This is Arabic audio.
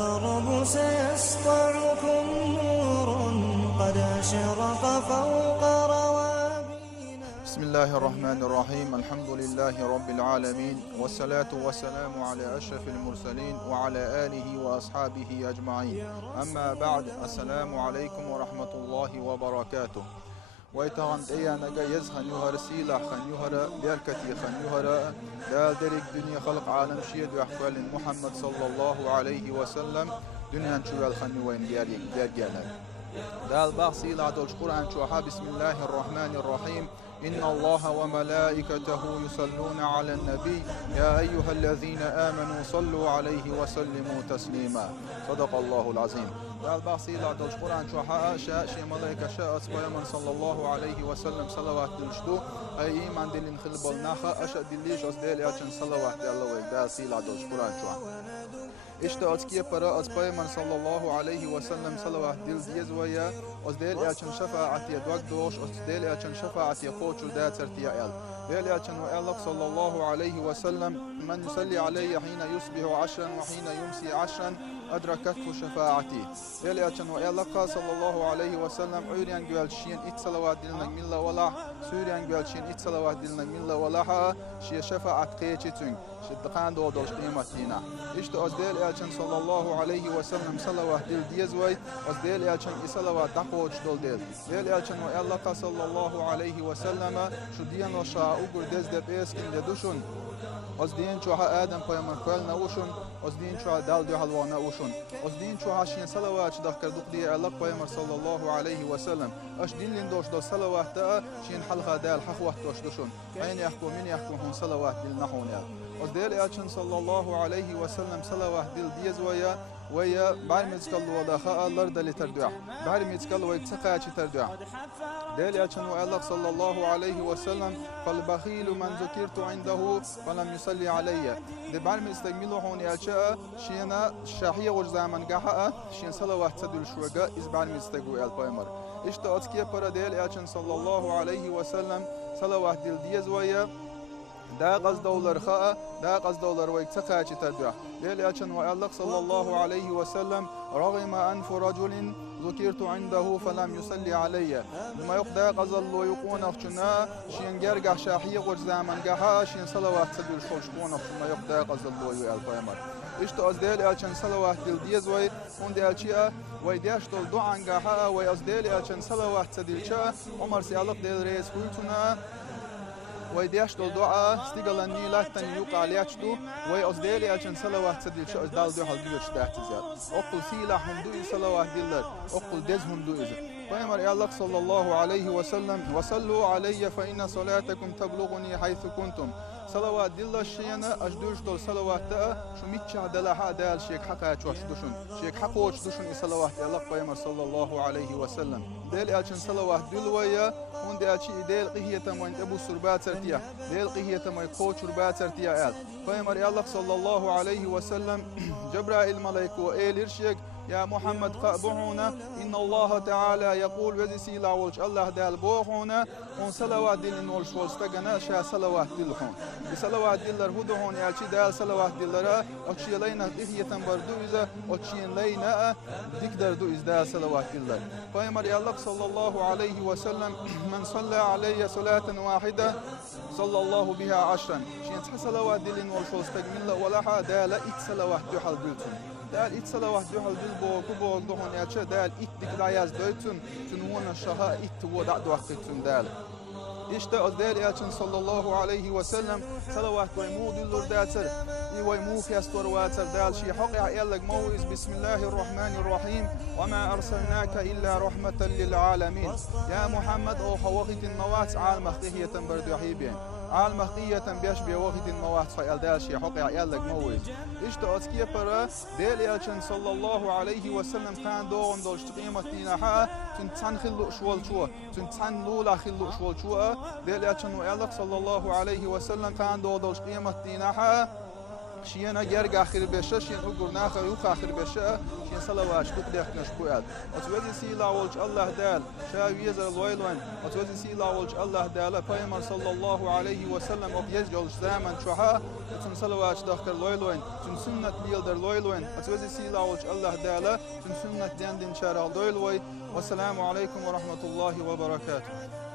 الغرب سيسطعكم نور قد أشرق فوق روابينا. بسم الله الرحمن الرحيم. الحمد لله رب العالمين، والصلاة والسلام على أشرف المرسلين وعلى آله وأصحابه أجمعين. أما بعد، السلام عليكم ورحمة الله وبركاته. ويتغنت نجا يزخن يهر سيلا خن يهر بيركتي خن يهر دال درك دنيا خلق عالم شيد وأحوال محمد صلى الله عليه وسلم دنيا نشوال خن وين بيرجانا دال باغسيل عدل القرآن شوحا. بسم الله الرحمن الرحيم. إن الله وملائكته يصلون على النبي يا أيها الذين آمنوا صلوا عليه وسلموا تسليما. صدق الله العظيم. دال باغسيل عدل القرآن شوحا شاء شي ملائكة شاء أصبح من صلى الله عليه وسلم صلوات دلشدو أي إيمان دلين خلب الناخا أشأ دليش أصدال أجن صلوات الله دال سيل عدل القرآن شوحا. İşte atkiye para azpayman sallallahu aleyhi ve sellem salavat dil diyezvaya ozdel açın şefaatiye dogdoş ozdel açın şefaatiye koçu da tertiya el del açın ve Allah sallallahu aleyhi ve sellem men yusalli aleyhi hina yusbihu 10 ve hina yumsi 10 adrakathu şefaati. Del açın ve Allah sallallahu aleyhi ve sellem öyren güelşin it salavat dilnek milla valah süryan güelşin it salavat dilnek milla valah şi şefaat qeçetün şidqan dodol qiymatina. İşte ozdel açın sallallahu aleyhi ve sellem salavat dil diyezvay ozdel açın isalavat daqoç dol del del açın ve Allah sallallahu aleyhi ve sellem şu diyen o şa ugur dezde peskin de duşun ozdin çoha Adem peygamber kölna uşun ozdin çoha dal de halwana uşun ozdin çoha şin salavat da karduk diye Allah peygamber sallallahu aleyhi ve sellem aş dilin doş do salavat da şin halqa dal haqwat doş duşun ayni yahkum min yahkum salavat dil nahun ya ozdel açın sallallahu aleyhi ve sellem salavat dil diyezvaya ويا بعد ما يتكلم وضاخاء الأرض لتردع بعد ما يتكلم ويتقاعد تردع دل أشن الله صلى الله عليه وسلم فالبخيل من ذكرت عنده فلم يصلي علي ده بعد ما يستكملوا هون يأشاء شينا شاحية وجزاء من جحاء شين صلوات تدل شوجا إذ بعد ما يستجوا البيمر إشت أتكيه برا دل أشن صلى الله عليه وسلم صلوات دل ديز ويا دا قصد دولار خاء دا قصد دولار ويتقاعد تردع دل أشن الله صلى الله عليه وسلم رغم أنف رجل ذكرت عنده فلم يصلي علي ما يقدر قزل ويقون أخشنا شين جرجع شاحية وجزامن جها شين صلوات تدل شون أخشنا يقدر قزل ويالبيمر إشت أزدل أشن صلوات دل ديز وي هون دل شيء ويداش دل دعاء جها ويأزدل أشن صلوات تدل شاء عمر سيالق دل رئيس كلتنا ويداش دل دعاء استقلني لا تنيوق علياتشتو ويأزدل أشن صلوات تدل شاء أزدال دو حلقيش تحتزال أقل سيلا هندو صلوات دلر أقل دز هندو إذا فإمر الله صلى الله عليه وسلم وصلوا علي فإن صلاتكم تبلغني حيث كنتم صلوات دل الشينا أجدوش دل صلوات دا شو ميتشا دلها دال شيك حقا تشوش دشن شيك حقوش دشن صلوات الله فإمر صلى الله عليه وسلم دل أجن صلوات دل ويا هون دل أشي دل قهية من أبو سربات سرتيا دل قهية من كوش سربات سرتيا آل فإمر الله صلى الله عليه وسلم جبرائيل ملاك وإيل إرشيك يا محمد قابعونا إن الله تعالى يقول وزي لاولش الله دال بوحونا on صلوات دل نول شولستغنا شا صلوات دل هون بصلوات دلر هدو هون يالشي دال صلوات دلرا أتشي لينا إهيتن بردو إذا أتشي لينا ديكدر دو إذا صلوات دلر فإمر الله صلى الله عليه وسلم من صلى علي صلاة واحدة صلى الله بها 10 شين صلوات دل نول شولستغنا ولا دال إت صلوات دحل دلتون دال إت صلوات دحل دل بو دهون يالشي دال إت دكلاياز دوتون تنون الشها إت ودع دوقتون دال İşte Azrail Elçin sallallahu aleyhi ve sellem salavat ve mudillur dağıtır ve mufyastur ve dal şi haqiqa yallag mauiz bismillahirrahmanirrahim ve ma arsalnaka illa rahmeten lil alamin ya Muhammed o hawaqitin mawat al mahqiyatan barduhibin al mahqiyatan biyashbi waqtin mawat fa dal şi haqiqa yallag mauiz İşte atkiye para del Elçin sallallahu aleyhi ve sellem kan doğun dolştu kıymetine ha تن خلو شوال شوا تن لولا خلو شوال شوا دل أشنو الله صلى الله عليه وسلم كان دودوش قيمة دينها شينا جرج آخر بشه شين أقول ناخر يوخ آخر بشه شين صلوات بقدر نشبوات أتوزي سيلا ولج الله دال شاوي يزر الويلون أتوزي سيلا ولج الله دال پیامبر صلى الله عليه وسلم أبيز جلش زمان شها تون صلوات داخل الويلون تون سنة ليل در الويلون أتوزي سيلا ولج الله دال تون سنة دين شارع الويلوي والسلام عليكم ورحمة الله وبركاته.